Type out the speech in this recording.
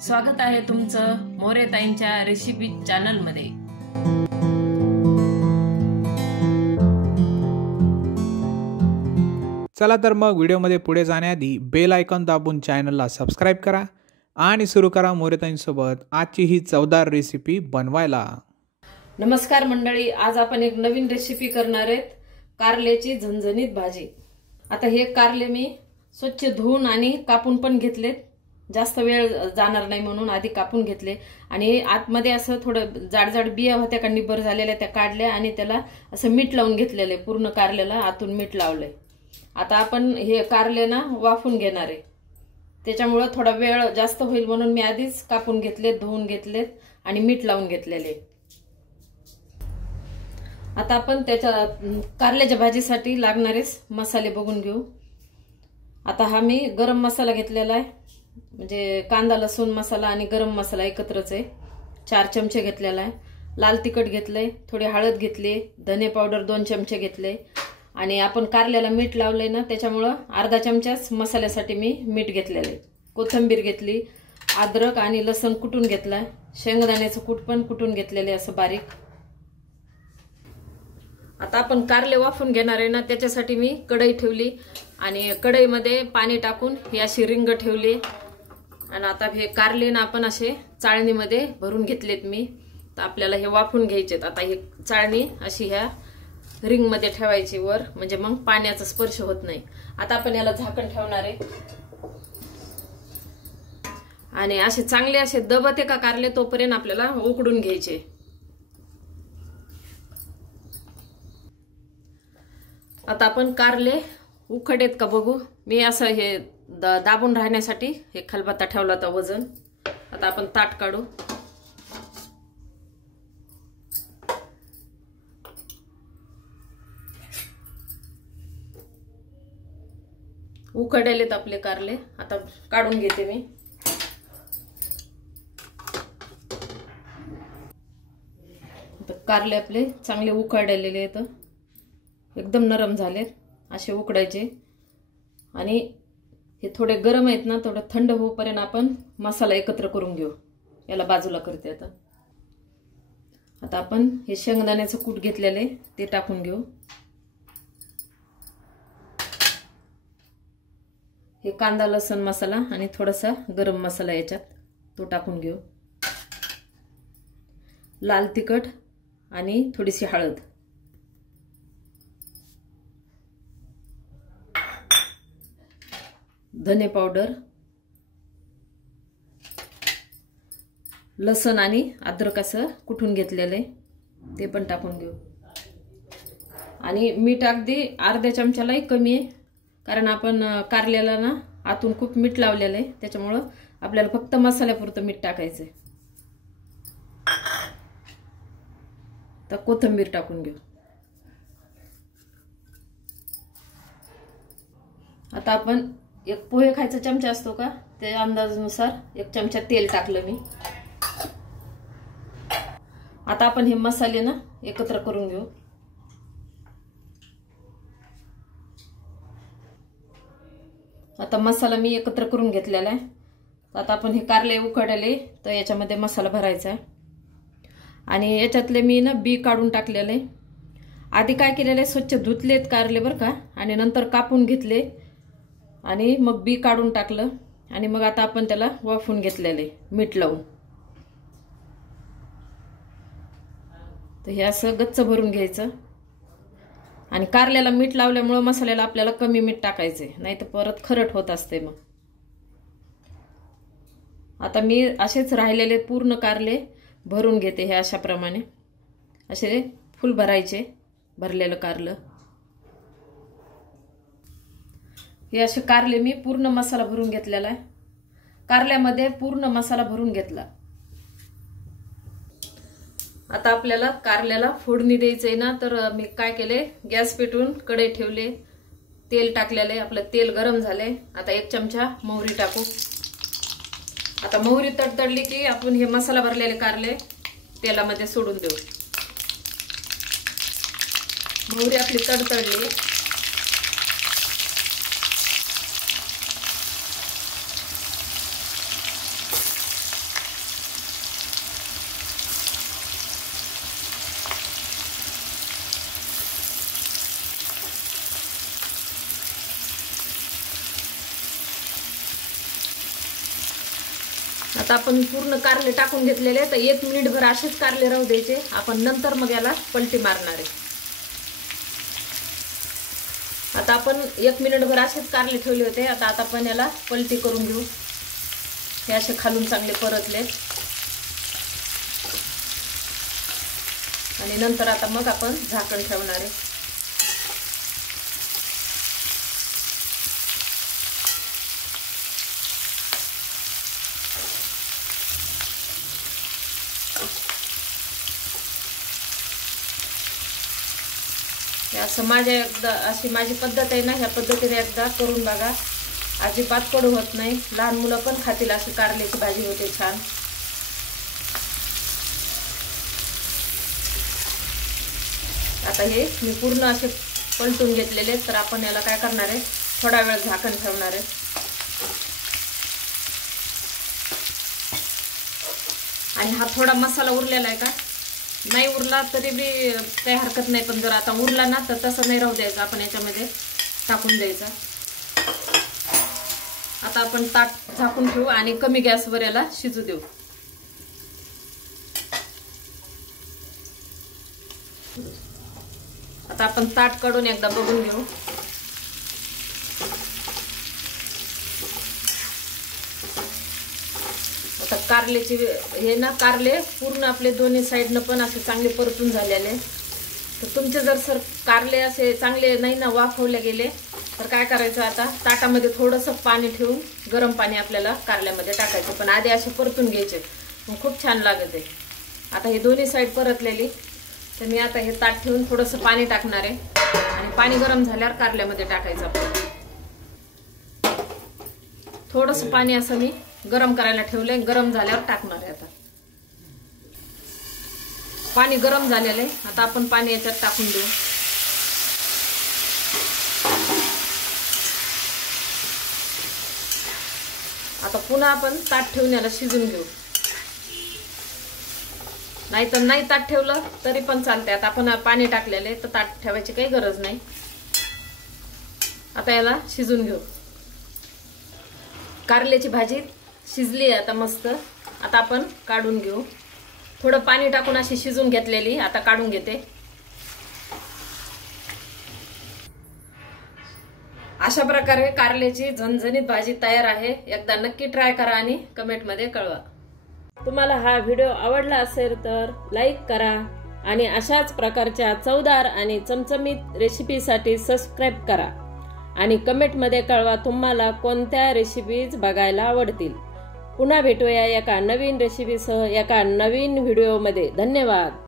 स्वागत आहे तुमचं मोरेताईंच्या रेसिपी चॅनल मध्ये। चला तर मग व्हिडिओमध्ये पुढे जाण्याआधी बेल आयकॉन दाबून चॅनलला सबस्क्राइब करा आणि सुरू करा मोरेताईंसोबत आजची ही चवदार रेसिपी बनवायला। नमस्कार मंडळी, आज आपण एक नवीन रेसिपी करणार आहेत, कारल्याची झणझणीत भाजी। आता हे कारले मी स्वच्छ धुवून आणि कापून पण घेतलेत, जास्त वेळ जाणार नाही म्हणून आधी कापून घेतले आणि आतमध्ये असं थोडं जाडजाड बिया होत्या का निबर झालेल्या त्या काढल्या आणि त्याला असं मीठ लावून घेतलेले, पूर्ण कारल्याला आतून मीठ लावलंय। आता आपण हे कारले ना वाफून घेणार आहे, त्याच्यामुळे थोडा वेळ जास्त होईल म्हणून मी आधीच कापून घेतलेत, धुवून घेतलेत आणि मीठ लावून घेतलेले। आता आपण त्याच्या कारल्याच्या भाजीसाठी लागणारे मसाले बघून घेऊ। आता हा मी गरम मसाला घेतलेला आहे, म्हणजे कांदा लसूण मसाला आणि गरम मसाला एकत्रच आहे, 4 चमचे घेतलेला आहे। लाल तिखट घेतलंय, थोडी हळद घेतली, धने पावडर 2 चमचे घेतले आणि आपण कारल्याला मीठ लावलंय ना त्याच्यामुळे अर्धा चमचाच मसाल्यासाठी मी मीठ घेतलेले। कोथिंबीर घेतली, अद्रक आणि लसूण कुटून घेतलाय, शेंगदाण्याचं कूट पण कुटून घेतलेले असं बारीक। आता आपण कारले वाफून घेणार आहे ना त्याच्यासाठी मी कढई ठेवली आणि कढईमध्ये पाणी टाकून ही अशी रिंग ठेवली आणि आता हे कारले ना आपण असे चाळणीमध्ये भरून घेतलेत मी। तर आपल्याला हे वाफून घ्यायचेत। आता ही चाळणी अशी ह्या रिंग मध्ये ठेवायची वर, म्हणजे मग पाण्याचा स्पर्श होत नाही। आता आपण याला झाकण ठेवणार आहे आणि असे चांगले असे दबते का कारले तोपर्यंत आपल्याला उकडून घ्यायचे। आता आपण कारले उखडेत का बघू। मी असं हे दाबून राहण्यासाठी हे खलबत्ता ठेवला होता वजन। आता आपण ताट काढू। उखडलेत आपले कारले, आता काढून घेते मी। कारले आपले चांगले उखडलेले आहेत, एकदम नरम झालेत, असे उकडायचे आणि हे थोडे गरम आहेत ना, थोडं थंड होईपर्यंत आपण मसाला एकत्र करून घेऊ। याला बाजूला करते। आता आपण हे शेंगदाण्याचं कूट घेतलेले ते टाकून घेऊ। हे कांदा लसूण मसाला आणि थोडासा गरम मसाला याच्यात तो टाकून घेऊ। लाल तिखट आणि थोडीशी हळद, धने पावडर, लसूण आणि अद्रक असं कुटून घेतलेले ते पण टाकून घेऊ। आणि मीठ अगदी अर्ध्या चमच्यालाही कमी आहे, कारण आपण कारल्याला ना आतून खूप मीठ लावलेलं आहे, त्याच्यामुळे आपल्याला फक्त मसाल्यापुरतं मीठ टाकायचंय। तर कोथिंबीर टाकून घेऊ। आता आपण एक पोहे खायचा चमचा असतो का त्या अंदाजानुसार 1 चमचा तेल टाकलं मी। आता आपण हे मसाले ना एकत्र करून घेऊ। आता मसाला मी एकत्र करून घेतलेला आहे। आता आपण हे कारले उकडले तर याच्यामध्ये मसाला भरायचा आहे आणि याच्यातले मी ना बी काढून टाकलेले। आधी काय केलेले, स्वच्छ धुतलेत कारले बरं का, आणि नंतर कापून घेतले आणि मग बी काढून टाकलं आणि मग आता आपण त्याला वाफून घेतलेले मीठ लावून। तर हे असं गच्च भरून घ्यायचं आणि कारल्याला मीठ लावल्यामुळे मसाल्याला आपल्याला कमी मीठ टाकायचंय, नाही तर परत खरट होत असते मग। आता मी असेच राहिलेले पूर्ण कारले भरून घेते, हे अशा प्रमाणे असे फुल भरायचे, भरलेलं कारलं। हे असे कारले मी पूर्ण मसाला भरून घेतलेला आहे, कारल्यामध्ये पूर्ण मसाला भरून घेतला। आता आपल्याला कारल्याला फोडणी द्यायचंय ना, तर मी काय केले, गॅस पेटवून कढई ठेवले, तेल टाकलेले, आपलं तेल गरम झाले। आता 1 चमचा मोहरी टाकू। आता मोहरी तडतडली की आपण हे मसाला भरलेले कारले तेलामध्ये सोडून देऊ। मोहरी आपली तडतडली, आता आपण पूर्ण कारले टाकून घेतलेले, तर 1 मिनिटभर असेच कारले राहू द्यायचे. आपण नंतर मग याला पलटी मारणार आहे. आता आपण 1 मिनिटभर असेच कारले ठेवले होते. आता आपण याला पलटी करून घेऊ. हे असे खालून चांगले परतले आणि नंतर आता मग आपण झाकण ठेवणार आहे. असं माझी पद्धत आहे ना, ह्या पद्धतीने एकदा करून बघा. अजिबात कडू होत नाही. लहान मुलं पण खातील अशी कारल्याची भाजी होते छान. आता हे मी पूर्ण असे पलटून घेतलेले, तर आपण याला काय करणार आहे, थोडा वेळ झाकण ठेवणार आहे. आणि हा थोडा मसाला उरलेला आहे का, नाही उरला तरी बी काही हरकत नाही, पण जर आता उरला ना तर तसं नाही राहू द्यायचं, आपण याच्यामध्ये टाकून द्यायचा. आता आपण ताट झाकून ठेवू आणि कमी गॅसवर याला शिजू देऊ. आता आपण ताट काढून एकदा बघून घेऊ. आता कारल्याचे हे ना, कारले पूर्ण आपले दोन्ही साईडनं पण असे चांगले परतून झालेले. तर तुमचे जर कारले असे चांगले नाही ना वाफवले गेले, तर काय करायचं, आता ताटामध्ये थोडंसं पाणी ठेवून गरम पाणी आपल्याला कारल्यामध्ये टाकायचं, पण आधी असे परतून घ्यायचे, मग खूप छान लागत आहे. आता हे दोन्ही साईड परतलेली, तर मी आता हे ताट ठेवून थोडंसं पाणी टाकणार आहे आणि पाणी गरम झाल्यावर कारल्यामध्ये टाकायचं. आपल्याला थोडंसं पाणी असं मी गरम करायला ठेवलंय, गरम झाल्यावर टाकणार आहे. आता पाणी गरम झालेलं आहे. आता आपण पाणी याच्यात टाकून देऊ. आता पुन्हा आपण ताट ठेवून याला शिजून घेऊ. नाहीतर नाही ताट ठेवलं तरी पण चालते. आता आपण पाणी टाकलेले, तर ताट ठेवायची काही गरज नाही. आता याला शिजून घेऊ. कारल्याची भाजी शिजली आहे आता मस्त. आता आपण काढून घेऊ. थोडं पाणी टाकून अशी शिजून घेतलेली, आता काढून घेते. अशा प्रकारे कारल्याची झणझणीत भाजी तयार आहे. एकदा नक्की ट्राय करा आणि कमेंटमध्ये कळवा. तुम्हाला हा व्हिडिओ आवडला असेल तर लाईक करा आणि अशाच प्रकारच्या चवदार आणि चमचमीत रेसिपीसाठी सबस्क्राईब करा आणि कमेंटमध्ये कळवा तुम्हाला कोणत्या रेसिपीज बघायला आवडतील. पुन्हा भेटूया एका नवीन रेसिपीसह एका नवीन व्हिडिओमध्ये. धन्यवाद.